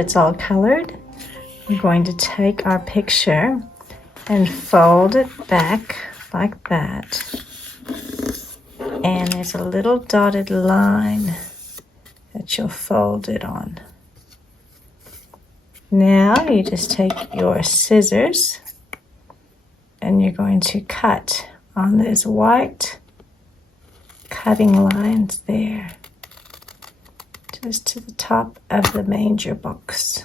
it's all colored, we're going to take our picture and fold it back like that. And there's a little dotted line that you'll fold it on. Now you just take your scissors and you're going to cut on those white cutting lines there, just to the top of the manger box.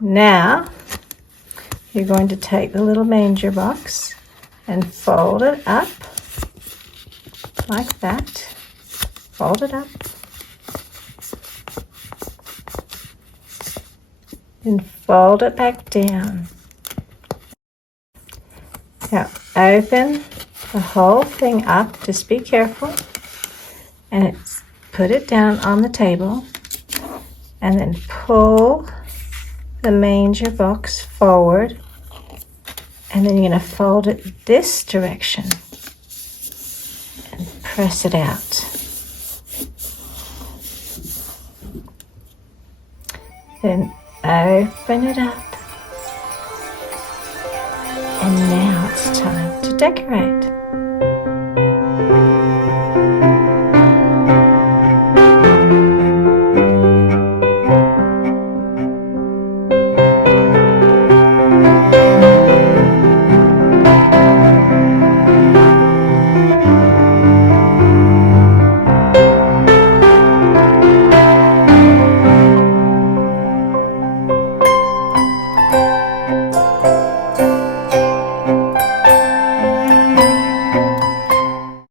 Now you're going to take the little manger box and fold it up like that. Fold it up. And fold it back down. Now open the whole thing up, just be careful, and put it down on the table, and then pull the manger box forward, and then you're going to fold it this direction and press it out. Then open it up. And now it's time to decorate.